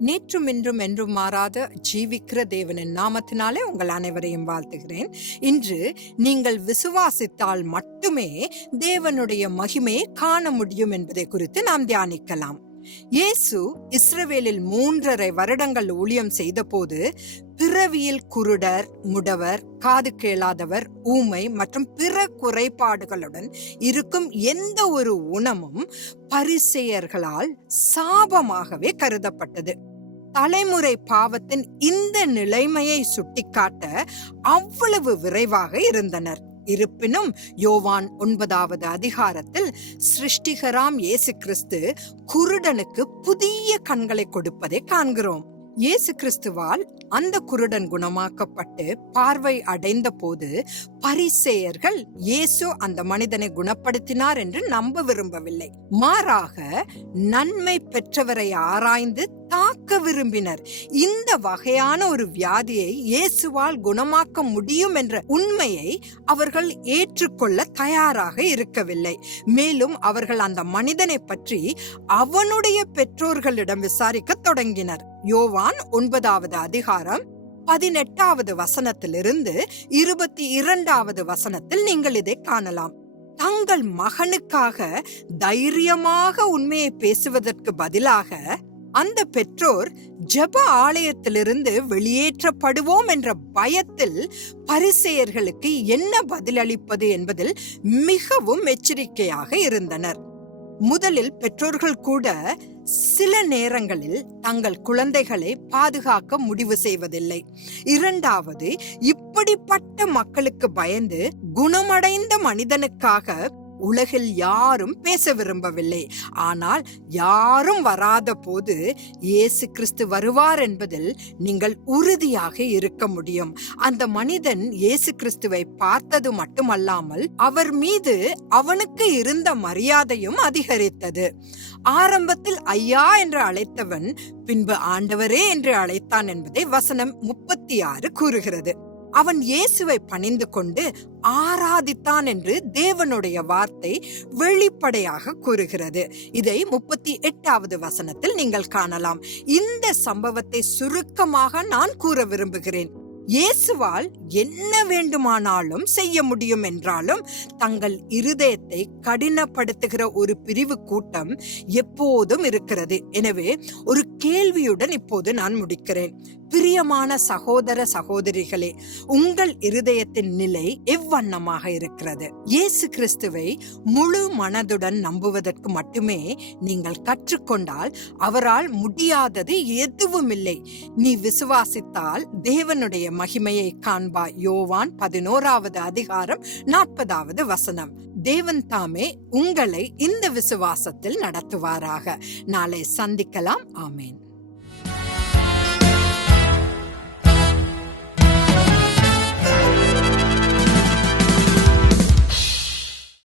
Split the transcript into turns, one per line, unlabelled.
நேற்றும் இன்றும் என்றும் மாறாத ஜீவிக்கிற தேவனின் நாமத்தினாலே உங்கள் அனைவரையும் வாழ்த்துகிறேன். இன்று நீங்கள் விசுவாசித்தால் மட்டுமே தேவனுடைய மகிமையை காண முடியும் என்பதை குறித்து நாம் தியானிக்கலாம். இயேசு இஸ்ரவேலில் மூன்றரை வருடங்கள் ஊழியம் செய்தபோது பிறவியில் குருடர் முடவர் காது கேளாதவர் ஊமை மற்றும் பிற குறைபாடுகளுடன் இருக்கும் எந்த ஒரு உணமும் பரிசெயர்களால் சாபமாகவே கருதப்பட்டது. தலைமுறை பாவத்தின் இந்த நிலைமையை சுட்டிக்காட்ட அவ்வளவு விரைவாக இருந்தனர். இருப்பினும் யோவான் ஒன்பதாவது அதிகாரத்தில் சிருஷ்டிகராம் இயேசு கிறிஸ்து குருடனுக்கு புதிய கண்களை கொடுப்பதை காண்கிறோம். இயேசு கிறிஸ்துவால் அந்த குருடன் குணமாக்கப்பட்டு பார்வை அடைந்த போது பரிசேயர்கள் இயேசு அந்த மனிதனை குணப்படுத்தினார் என்று நம்ப விரும்பவில்லை. மாறாக நன்மை பெற்றவரை ஆராய்ந்து தாக்க விரும்பினர். இந்த வகையான ஒரு வியாதியை இயேசுவால் குணமாக்க முடியும் என்ற உண்மையை அவர்கள் ஏற்றுக்கொள்ள தயாராக இருக்கவில்லை. மேலும் அவர்கள் அந்த மனிதனை பற்றி அவனுடைய பெற்றோர்களிடம் விசாரிக்க தொடங்கினர். யோவான் ஒன்பதாவது அதிகாரம் பதினெட்டாவது வசனத்திலிருந்து இருபத்தி இரண்டாவது வசனத்தில் நீங்கள் இதை காணலாம். தங்கள் மகனுக்காக தைரியமாக உண்மையை பேசுவதற்கு பதிலாக அந்த பெற்றோர் ஜெப ஆலயத்திலிருந்து வெளியேற்றப்படுவோம் என்ற பயத்தில் பரிசெயர்களுக்கு என்ன பதிலளிப்பது என்பதில் மிகவும் எச்சரிக்கையாக இருந்தனர். முதலில் பெற்றோர்கள் கூட சில நேரங்களில் தங்கள் குழந்தைகளை பாதுகாக்க முடிவு செய்வதில்லை. இரண்டாவது இப்படிப்பட்ட மக்களுக்கு பயந்து குணமடைந்த மனிதனுக்காக உலகில் யாரும் பேச விரும்பவில்லை. ஆனால் யாரும் வராத போது இயேசு கிறிஸ்து வருவார் என்பதில் நீங்கள் உறுதியாக இருக்க முடியும். அந்த மனிதன் இயேசு கிறிஸ்துவை பார்த்தது மட்டுமல்லாமல் அவர் மீது அவனுக்கு இருந்த மரியாதையும் அதிகரித்தது. ஆரம்பத்தில் ஐயா என்று அழைத்தவன் பின்பு ஆண்டவரே என்று அழைத்தான் என்பதை வசனம் முப்பத்தி ஆறு கூறுகிறது. அவன் இயேசுவை பணிந்து கொண்டு ஆராதித்தான் என்று தேவனுடைய வார்த்தை வெளிப்படையாக கூறுகிறது. இதை முப்பத்தி எட்டாவது வசனத்தில் நீங்கள் காணலாம். இந்த சம்பவத்தை சுருக்கமாக நான் கூற விரும்புகிறேன். இயேசுவால் என்ன வேண்டுமானாலும் செய்ய முடியும் என்றாலும் தங்கள் இருதயத்தை கடினப்படுத்துகிற ஒரு பிரிவு கூட்டம் எப்போதும் இருக்கிறது. எனவே ஒரு கேள்வியுடன் இப்போது நான் முடிக்கிறேன். பிரியமான சகோதர சகோதரிகளே உங்கள் இருதயத்தின் நிலை எவ்வண்ணமாக இருக்கிறது? இயேசு கிறிஸ்துவை முழு மனதுடன் நம்புவதற்கு மட்டுமே நீங்கள் கற்றுக்கொண்டால் அவரால் முடியாதது எதுவும் இல்லை நீ விசுவாசித்தால் தேவனுடைய மகிமையை காண்பா. யோவான் பதினோராவது அதிகாரம் நாற்பதாவது வசனம். தேவன் தாமே உங்களை இந்த விசுவாசத்தில் நடத்துவாராக. நாளை சந்திக்கலாம். ஆமேன்.